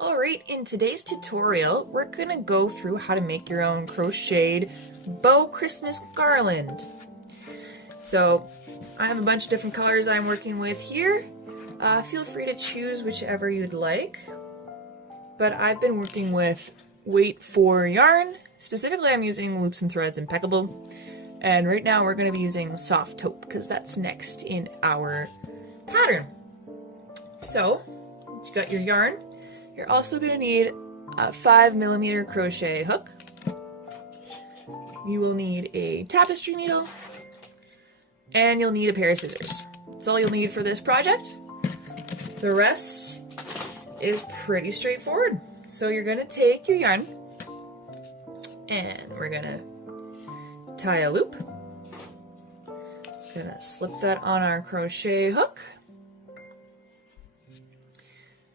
Alright, in today's tutorial, we're gonna go through how to make your own crocheted bow Christmas garland. So, I have a bunch of different colors I'm working with here. Feel free to choose whichever you'd like. But I've been working with weight 4 yarn. Specifically, I'm using Loops and Threads Impeccable. And right now we're gonna be using soft taupe because that's next in our pattern. So, you got your yarn. You're also going to need a 5mm crochet hook. You will need a tapestry needle, and you'll need a pair of scissors. That's all you'll need for this project. The rest is pretty straightforward. So you're going to take your yarn, and we're going to tie a loop. Gonna slip that on our crochet hook.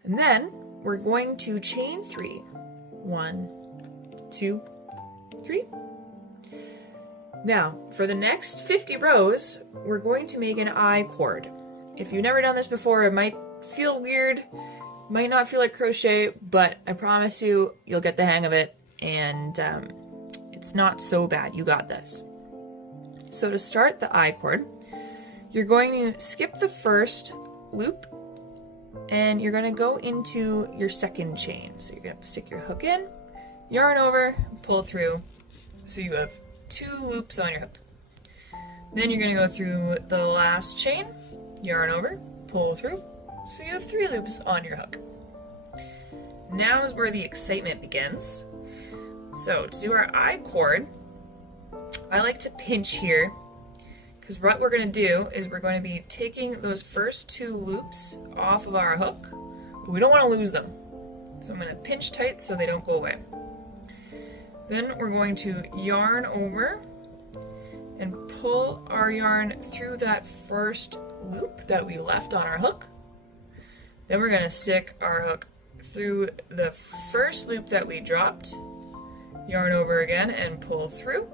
And then we're going to chain 3. 1, 2, 3. Now, for the next 50 rows, we're going to make an I cord. If you've never done this before, it might feel weird, might not feel like crochet, but I promise you, you'll get the hang of it, and it's not so bad. You got this. So to start the I cord, you're going to skip the first loop and you're going to go into your second chain. So you're going to stick your hook in, yarn over, pull through, so you have 2 loops on your hook. Then you're going to go through the last chain, yarn over, pull through, so you have 3 loops on your hook. Now is where the excitement begins. So to do our I cord, I like to pinch here, because what we're going to do is we're going to be taking those first 2 loops off of our hook, but we don't want to lose them. So I'm going to pinch tight so they don't go away. Then we're going to yarn over and pull our yarn through that first loop that we left on our hook. Then we're going to stick our hook through the first loop that we dropped, yarn over again and pull through.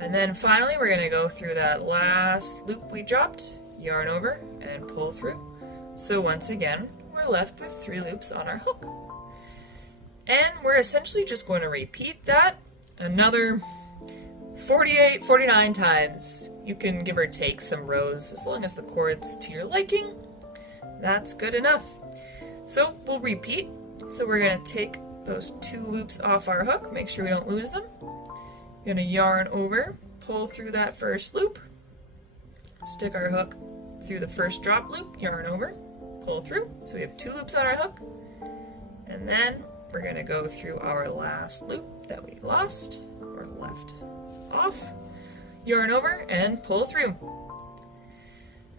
And then finally we're going to go through that last loop we dropped, yarn over and pull through. So once again, we're left with 3 loops on our hook. And we're essentially just going to repeat that another 48, 49 times. You can give or take some rows as long as the cord's to your liking. That's good enough. So we'll repeat. So we're going to take those 2 loops off our hook, make sure we don't lose them. We're going to yarn over, pull through that first loop, stick our hook through the first drop loop, yarn over, pull through. So we have 2 loops on our hook. And then we're going to go through our last loop that we lost or left off, yarn over and pull through.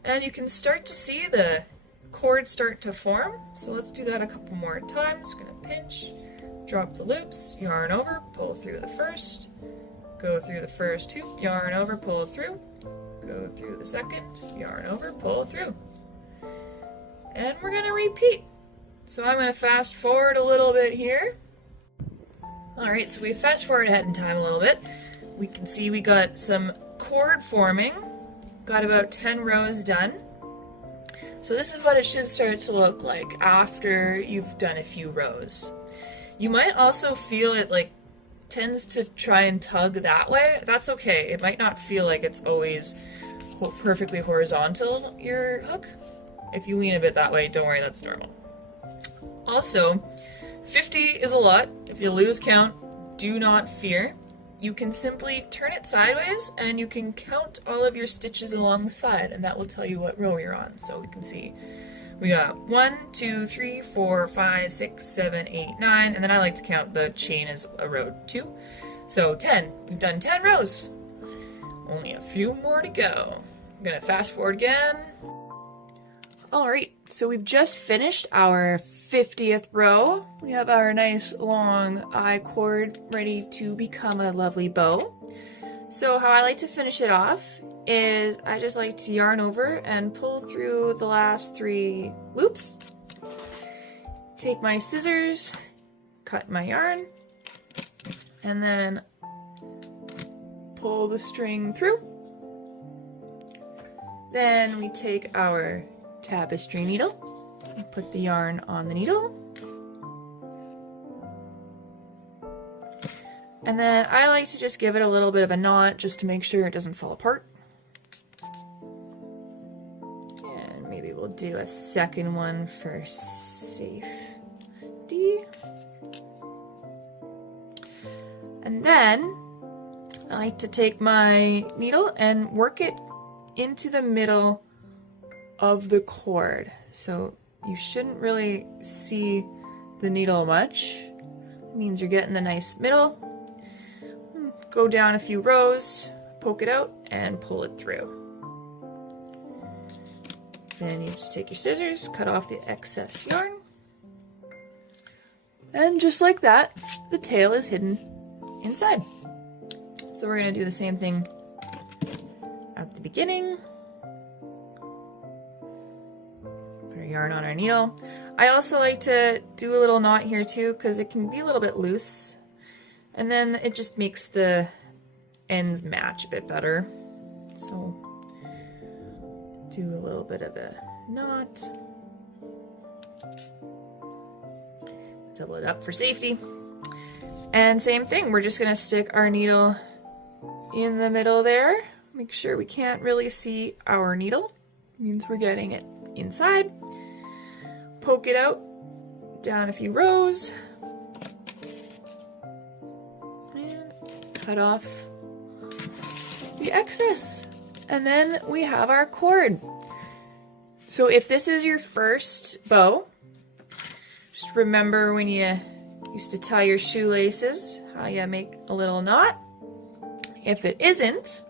And you can start to see the cord start to form. So let's do that a couple more times. Going to pinch, drop the loops, yarn over, pull through the first, go through the first hoop, yarn over, pull through, go through the second, yarn over, pull through. And we're going to repeat. So I'm going to fast forward a little bit here. Alright, so we fast forward ahead in time a little bit. We can see we got some cord forming, got about 10 rows done. So this is what it should start to look like after you've done a few rows. You might also feel it like tends to try and tug that way. That's okay. It might not feel like it's always perfectly horizontal, your hook. If you lean a bit that way, don't worry, that's normal. Also, 50 is a lot. If you lose count, do not fear. You can simply turn it sideways and you can count all of your stitches along the side, and that will tell you what row you're on. So we can see we got 1, 2, 3, 4, 5, 6, 7, 8, 9, and then I like to count the chain as a row 2. So 10. We've done 10 rows. Only a few more to go. I'm gonna fast forward again. Alright, so we've just finished our 50th row. We have our nice long I cord ready to become a lovely bow. So how I like to finish it off is I just like to yarn over and pull through the last 3 loops. Take my scissors, cut my yarn, and then pull the string through. Then we take our tapestry needle, put the yarn on the needle, And then I like to just give it a little bit of a knot just to make sure it doesn't fall apart. And maybe we'll do a second one for safety. And then I like to take my needle and work it into the middle of the cord. So you shouldn't really see the needle much. It means you're getting the nice middle. Go down a few rows, poke it out, and pull it through. Then you just take your scissors, cut off the excess yarn. And just like that, the tail is hidden inside. So we're going to do the same thing at the beginning. Put our yarn on our needle. I also like to do a little knot here too because it can be a little bit loose. And then it just makes the ends match a bit better. So do a little bit of a knot. Double it up for safety. And same thing, we're just gonna stick our needle in the middle there. Make sure we can't really see our needle. Means we're getting it inside. Poke it out, down a few rows. And cut off the excess. And then we have our cord. So if this is your first bow, just remember when you used to tie your shoelaces, how you make a little knot. If it isn't,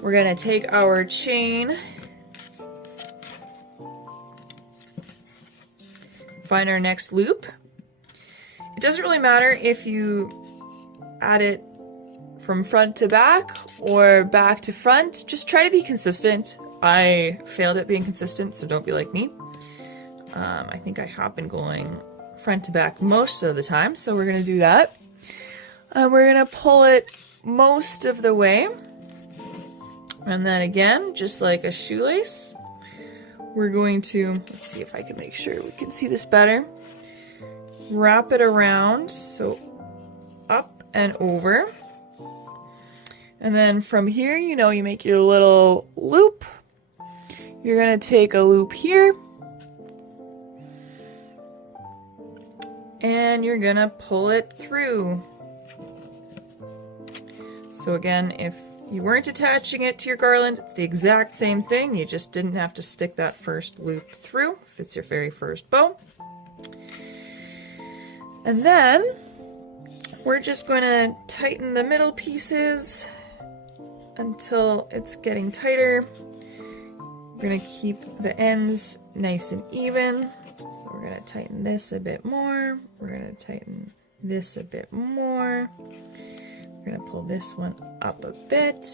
we're gonna take our chain, find our next loop. It doesn't really matter if you add it from front to back or back to front. Just try to be consistent. I failed at being consistent, so don't be like me. I think I have been going front to back most of the time, so we're gonna do that. We're gonna pull it most of the way. And then again, just like a shoelace, we're going to, let's see if I can make sure we can see this better. Wrap it around, so up and over. And then from here, you know, you make your little loop. You're gonna take a loop here. And you're gonna pull it through. So again, if you weren't attaching it to your garland, it's the exact same thing. You just didn't have to stick that first loop through if it's your very first bow. And then we're just going to tighten the middle pieces until it's getting tighter. We're going to keep the ends nice and even. So we're going to tighten this a bit more. We're going to tighten this a bit more. We're going to pull this one up a bit.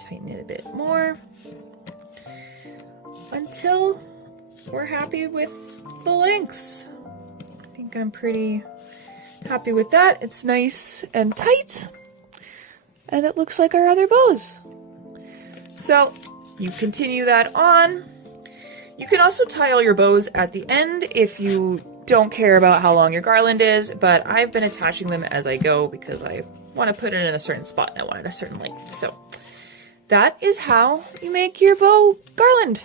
Tighten it a bit more. Until we're happy with the lengths. I think I'm pretty happy with that. It's nice and tight. And it looks like our other bows. So you continue that on. You can also tie all your bows at the end if you don't care about how long your garland is, but I've been attaching them as I go because I want to put it in a certain spot and I want it a certain length. So that is how you make your bow garland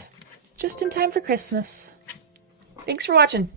just in time for Christmas. Thanks for watching.